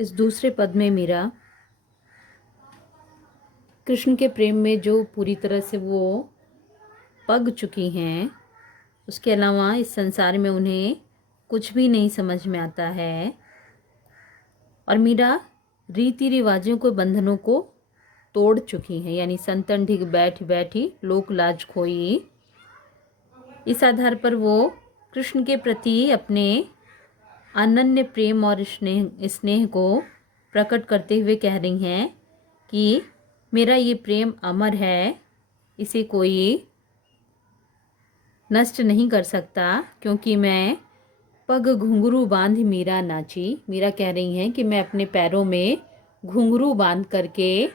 इस दूसरे पद में मीरा कृष्ण के प्रेम में जो पूरी तरह से वो पग चुकी हैं, उसके अलावा इस संसार में उन्हें कुछ भी नहीं समझ में आता है। और मीरा रीति रिवाजों के बंधनों को तोड़ चुकी हैं, यानी संतन ढिग बैठ बैठी लोक लाज खोई। इस आधार पर वो कृष्ण के प्रति अपने अनन्य प्रेम और स्नेह को प्रकट करते हुए कह रही हैं कि मेरा ये प्रेम अमर है, इसे कोई नष्ट नहीं कर सकता, क्योंकि मैं पग घुंघरू बांध मीरा नाची। मीरा कह रही हैं कि मैं अपने पैरों में घुंघरू बांध करके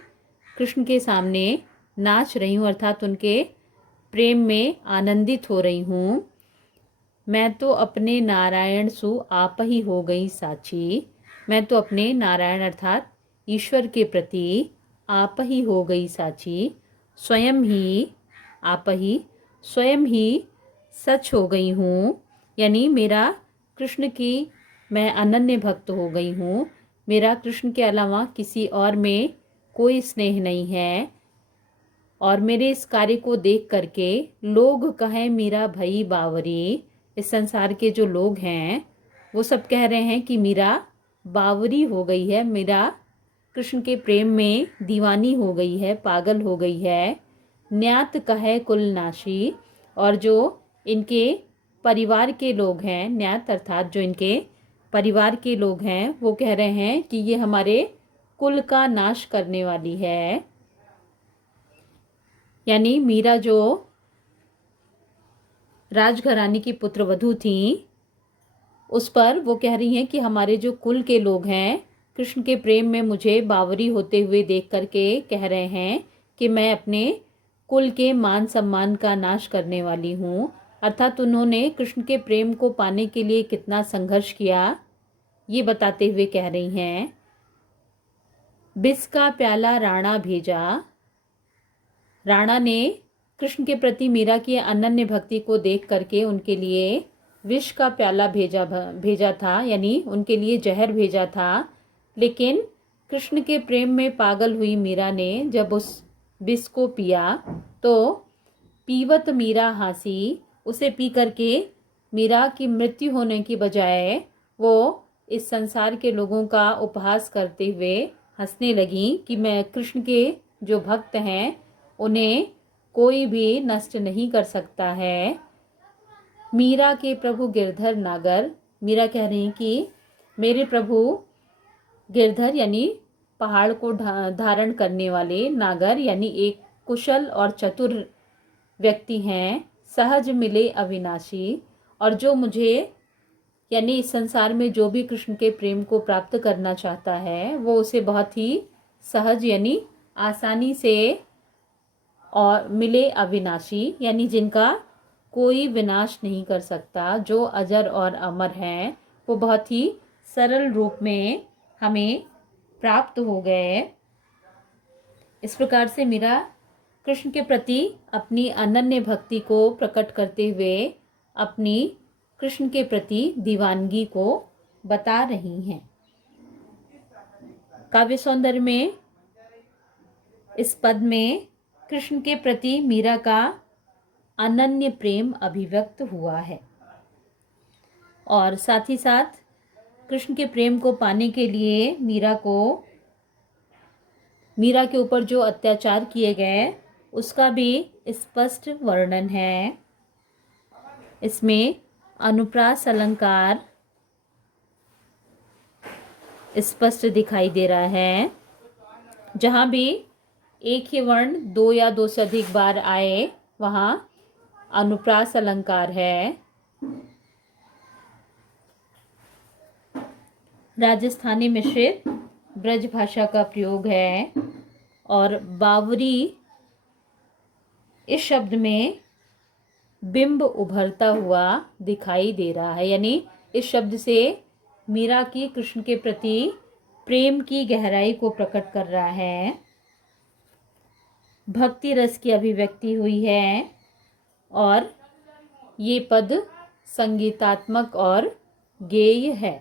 कृष्ण के सामने नाच रही हूँ, अर्थात उनके प्रेम में आनंदित हो रही हूँ। मैं तो अपने नारायण सु आप ही हो गई साची। मैं तो अपने नारायण अर्थात ईश्वर के प्रति आप ही हो गई साची, स्वयं ही आप ही स्वयं ही सच हो गई हूँ। यानी मेरा कृष्ण की मैं अनन्य भक्त हो गई हूँ। मेरा कृष्ण के अलावा किसी और में कोई स्नेह नहीं है। और मेरे इस कार्य को देख करके लोग कहें मीरा भई बावरी। इस संसार के जो लोग हैं वो सब कह रहे हैं कि मीरा बावरी हो गई है, मीरा कृष्ण के प्रेम में दीवानी हो गई है, पागल हो गई है। न्यात कहे कुल नाशी। और जो इनके परिवार के लोग हैं, न्यात अर्थात जो इनके परिवार के लोग हैं, वो कह रहे हैं कि ये हमारे कुल का नाश करने वाली है। यानी मीरा जो राजघराने की पुत्रवधू थी, उस पर वो कह रही हैं कि हमारे जो कुल के लोग हैं कृष्ण के प्रेम में मुझे बावरी होते हुए देख करके कह रहे हैं कि मैं अपने कुल के मान सम्मान का नाश करने वाली हूँ। अर्थात उन्होंने कृष्ण के प्रेम को पाने के लिए कितना संघर्ष किया, ये बताते हुए कह रही हैं। बिस का प्याला राणा भेजा। राणा ने कृष्ण के प्रति मीरा की अनन्य भक्ति को देख करके उनके लिए विष का प्याला भेजा था, यानी उनके लिए जहर भेजा था। लेकिन कृष्ण के प्रेम में पागल हुई मीरा ने जब उस विष को पिया तो पीवत मीरा हंसी। उसे पी करके मीरा की मृत्यु होने की बजाय वो इस संसार के लोगों का उपहास करते हुए हंसने लगी कि मैं कृष्ण के जो भक्त हैं उन्हें कोई भी नष्ट नहीं कर सकता है। मीरा के प्रभु गिरधर नागर। मीरा कह रही कि मेरे प्रभु गिरधर यानी पहाड़ को धारण करने वाले, नागर यानी एक कुशल और चतुर व्यक्ति हैं। सहज मिले अविनाशी। और जो मुझे यानी इस संसार में जो भी कृष्ण के प्रेम को प्राप्त करना चाहता है वो उसे बहुत ही सहज यानी आसानी से और मिले अविनाशी, यानी जिनका कोई विनाश नहीं कर सकता, जो अजर और अमर हैं, वो बहुत ही सरल रूप में हमें प्राप्त हो गए। इस प्रकार से मीरा कृष्ण के प्रति अपनी अनन्य भक्ति को प्रकट करते हुए अपनी कृष्ण के प्रति दीवानगी को बता रही हैं। काव्य सौंदर्य में इस पद में कृष्ण के प्रति मीरा का अनन्य प्रेम अभिव्यक्त हुआ है और साथ ही साथ कृष्ण के प्रेम को पाने के लिए मीरा के ऊपर जो अत्याचार किए गए उसका भी स्पष्ट वर्णन है। इसमें अनुप्रास अलंकार स्पष्ट दिखाई दे रहा है। जहाँ भी एक ही वर्ण दो या दो से अधिक बार आए वहाँ अनुप्रास अलंकार है। राजस्थानी मिश्रित ब्रज भाषा का प्रयोग है और बावरी इस शब्द में बिंब उभरता हुआ दिखाई दे रहा है, यानी इस शब्द से मीरा की कृष्ण के प्रति प्रेम की गहराई को प्रकट कर रहा है। भक्ति रस की अभिव्यक्ति हुई है और ये पद संगीतात्मक और गेय है।